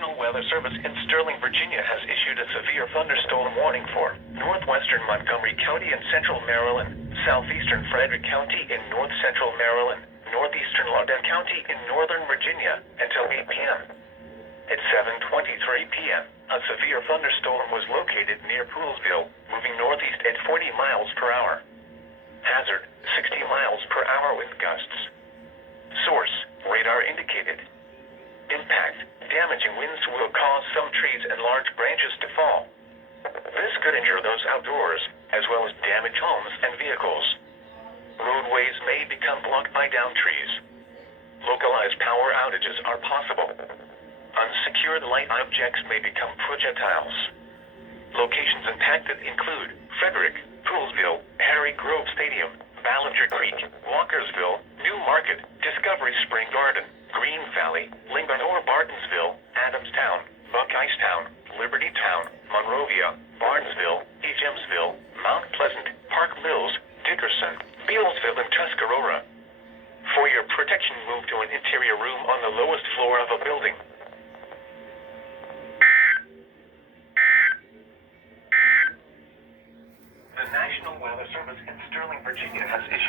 National Weather Service in Sterling, Virginia has issued a severe thunderstorm warning for northwestern Montgomery County in central Maryland, southeastern Frederick County in north-central Maryland, northeastern Loudoun County in northern Virginia until 8 p.m. At 7:23 p.m., a severe thunderstorm was located near Poolesville, moving northeast at 40 miles per hour. Hazard, 60 miles per hour wind gusts. Source, radar indicated. Impact, damaging winds will cause some trees and large branches to fall. This could injure those outdoors, as well as damage homes and vehicles. Roadways may become blocked by downed trees. Localized power outages are possible. Unsecured light objects may become projectiles. Locations impacted include Frederick, Poolesville, Harry Grove Stadium, Ballinger Creek, Walkersville, New Market, Discovery Spring Garden, Green Valley, Lincoln or Bartonsville, Adamstown, Buckeyestown, Libertytown, Monrovia, Barnesville, Egemsville, Mount Pleasant, Park Mills, Dickerson, Bealsville and Tuscarora. For your protection, move to an interior room on the lowest floor of a building.